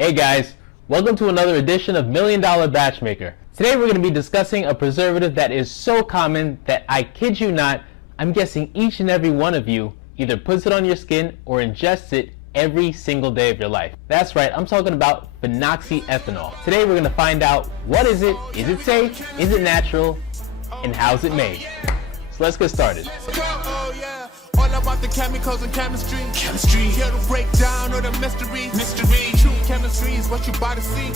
Hey guys, welcome to another edition of Million Dollar Batchmaker. Today we're going to be discussing a preservative that is so common that I kid you not, I'm guessing each and every one of you either puts it on your skin or ingests it every single day of your life. That's right, I'm talking about phenoxyethanol. Today we're going to find out what is it safe, is it natural, and how's it made. So let's get started. All about the chemicals and chemistry. Here to break down all the mystery. True chemistry is what you about to see.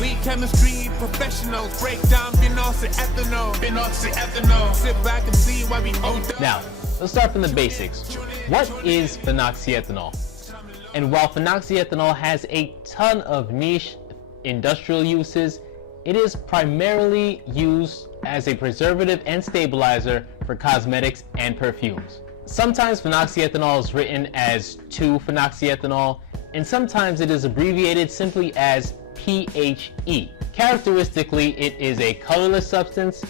We chemistry professionals break down Phenoxyethanol. Sit back and see why we owe them. Now, let's start from the basics. What is phenoxyethanol? And while phenoxyethanol has a ton of niche industrial uses, it is primarily used as a preservative and stabilizer for cosmetics and perfumes. Sometimes phenoxyethanol is written as 2-phenoxyethanol, and sometimes it is abbreviated simply as PHE. Characteristically, it is a colorless substance,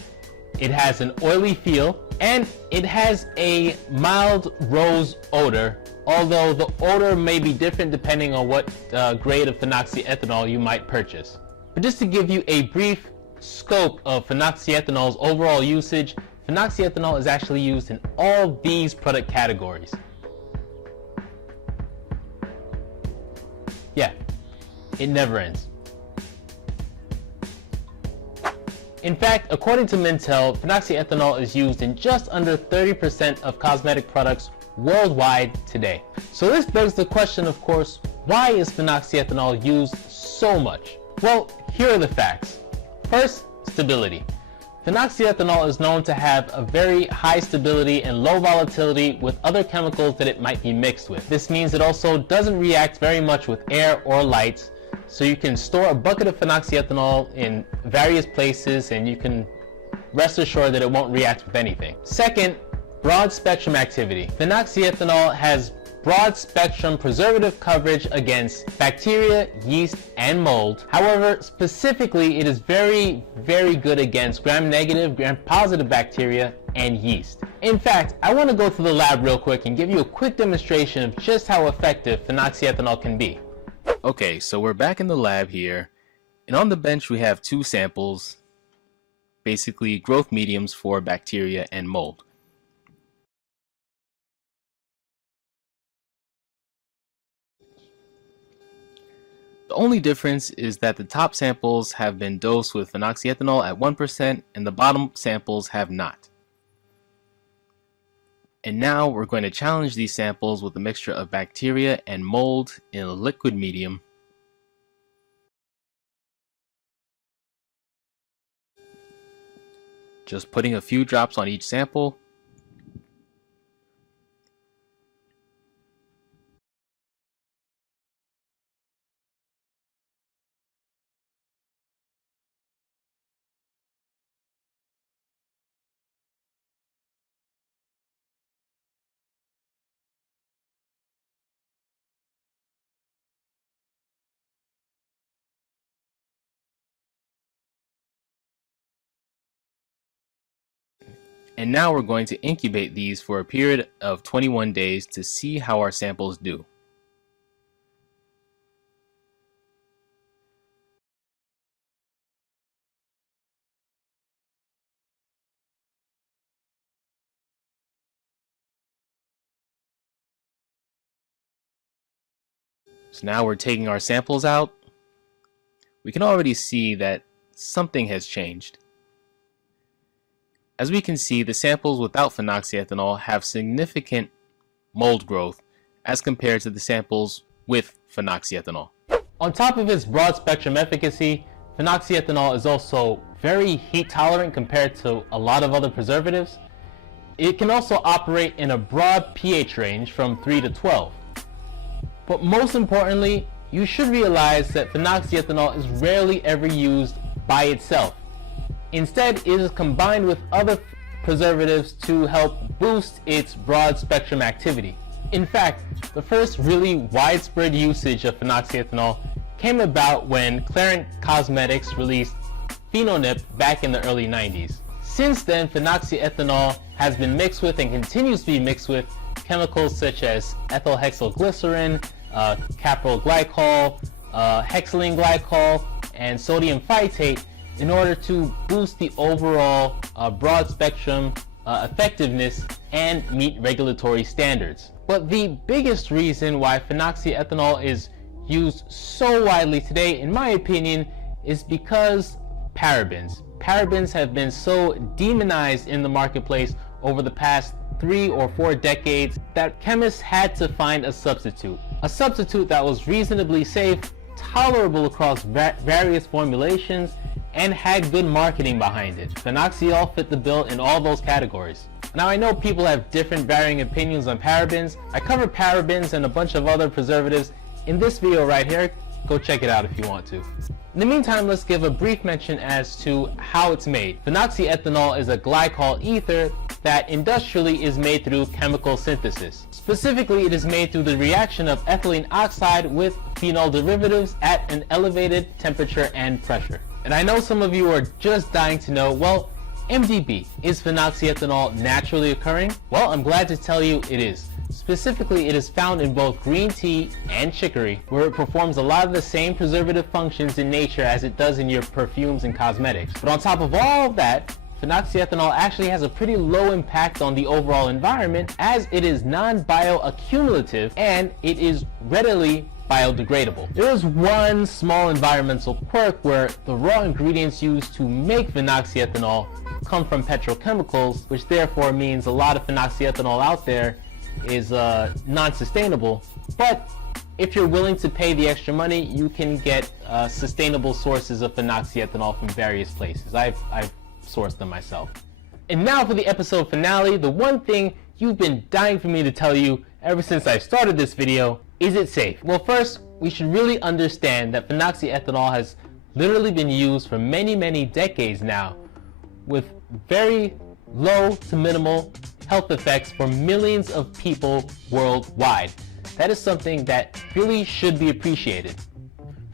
it has an oily feel, and it has a mild rose odor, although the odor may be different depending on what grade of phenoxyethanol you might purchase. But just to give you a brief scope of phenoxyethanol's overall usage, phenoxyethanol is actually used in all these product categories. Yeah, it never ends. In fact, according to Mintel, phenoxyethanol is used in just under 30% of cosmetic products worldwide today. So this begs the question, of course, why is phenoxyethanol used so much? Well, here are the facts. First, stability. Phenoxyethanol is known to have a very high stability and low volatility with other chemicals that it might be mixed with. This means it also doesn't react very much with air or light, so you can store a bucket of phenoxyethanol in various places and you can rest assured that it won't react with anything. Second, broad spectrum activity. Phenoxyethanol has broad spectrum preservative coverage against bacteria, yeast, and mold. However, specifically, it is very, very good against gram-negative, gram-positive bacteria and yeast. In fact, I want to go to the lab real quick and give you a quick demonstration of just how effective phenoxyethanol can be. Okay, so we're back in the lab here, and on the bench we have two samples, basically growth mediums for bacteria and mold. The only difference is that the top samples have been dosed with phenoxyethanol at 1% and the bottom samples have not. And now we're going to challenge these samples with a mixture of bacteria and mold in a liquid medium. Just putting a few drops on each sample. And now we're going to incubate these for a period of 21 days to see how our samples do. So now we're taking our samples out. We can already see that something has changed. As we can see, the samples without phenoxyethanol have significant mold growth as compared to the samples with phenoxyethanol. On top of its broad spectrum efficacy, phenoxyethanol is also very heat tolerant compared to a lot of other preservatives. It can also operate in a broad pH range from 3 to 12. But most importantly, you should realize that phenoxyethanol is rarely ever used by itself. Instead, it is combined with other preservatives to help boost its broad spectrum activity. In fact, the first really widespread usage of phenoxyethanol came about when Clarent Cosmetics released Phenonip back in the early 90s. Since then, phenoxyethanol has been mixed with and continues to be mixed with chemicals such as ethylhexylglycerin, caprylglycol, hexylene glycol, and sodium phytate in order to boost the overall broad spectrum effectiveness and meet regulatory standards. But the biggest reason why phenoxyethanol is used so widely today, in my opinion, is because parabens. Parabens have been so demonized in the marketplace over the past 3 or 4 decades that chemists had to find a substitute that was reasonably safe, tolerable across various formulations, and had good marketing behind it. Phenoxyol fit the bill in all those categories. Now, I know people have different varying opinions on parabens. I cover parabens and a bunch of other preservatives in this video right here. Go check it out if you want to. In the meantime, let's give a brief mention as to how it's made. Phenoxyethanol is a glycol ether that industrially is made through chemical synthesis. Specifically, it is made through the reaction of ethylene oxide with phenol derivatives at an elevated temperature and pressure. And I know some of you are just dying to know, well, MDB, is phenoxyethanol naturally occurring? Well, I'm glad to tell you it is. Specifically, it is found in both green tea and chicory, where it performs a lot of the same preservative functions in nature as it does in your perfumes and cosmetics. But on top of all of that, phenoxyethanol actually has a pretty low impact on the overall environment, as it is non-bioaccumulative and it is readily biodegradable. There is one small environmental quirk where the raw ingredients used to make phenoxyethanol come from petrochemicals, which therefore means a lot of phenoxyethanol out there is non-sustainable. But if you're willing to pay the extra money, you can get sustainable sources of phenoxyethanol from various places. I've sourced them myself. And now for the episode finale, the one thing you've been dying for me to tell you ever since I started this video: is it safe? Well, first, we should really understand that phenoxyethanol has literally been used for many decades now, with very low to minimal health effects for millions of people worldwide. That is something that really should be appreciated.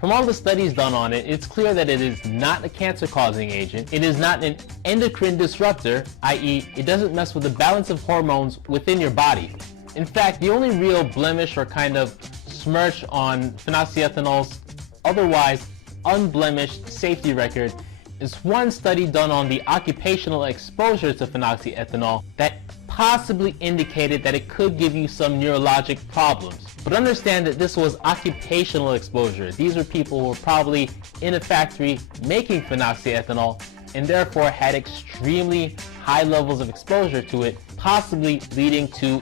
From all the studies done on it, it's clear that it is not a cancer-causing agent. It is not an endocrine disruptor, i.e., it doesn't mess with the balance of hormones within your body. In fact, the only real blemish or kind of smirch on phenoxyethanol's otherwise unblemished safety record is one study done on the occupational exposure to phenoxyethanol that possibly indicated that it could give you some neurologic problems. But understand that this was occupational exposure. These were people who were probably in a factory making phenoxyethanol and therefore had extremely high levels of exposure to it, possibly leading to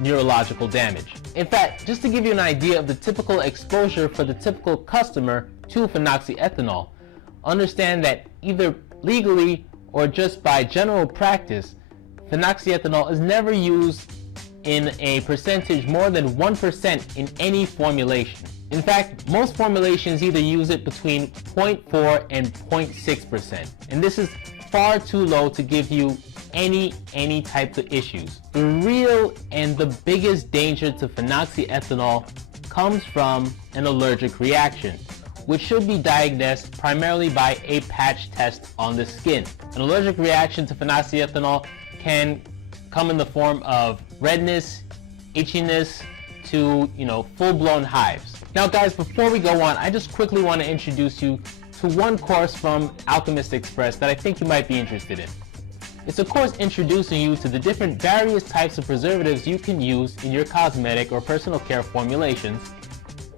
neurological damage. In fact, just to give you an idea of the typical exposure for the typical customer to phenoxyethanol, understand that either legally or just by general practice, phenoxyethanol is never used in a percentage more than 1% in any formulation. In fact, most formulations either use it between 0.4 and 0.6%, and this is far too low to give you any type of issues. The real and the biggest danger to phenoxyethanol comes from an allergic reaction, which should be diagnosed primarily by a patch test on the skin. An allergic reaction to phenoxyethanol can come in the form of redness, itchiness, to full-blown hives. Now guys, before we go on, I just quickly want to introduce you to one course from Alchemist Express that I think you might be interested in. It's a course introducing you to the different various types of preservatives you can use in your cosmetic or personal care formulations.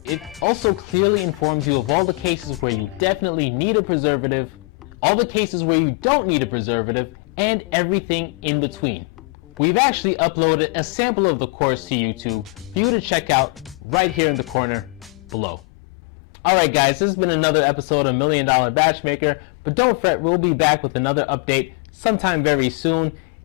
It also clearly informs you of all the cases where you definitely need a preservative, all the cases where you don't need a preservative, and everything in between. We've actually uploaded a sample of the course to YouTube for you to check out right here in the corner below. Alright guys, this has been another episode of Million Dollar Batchmaker, but don't fret, we'll be back with another update sometime very soon.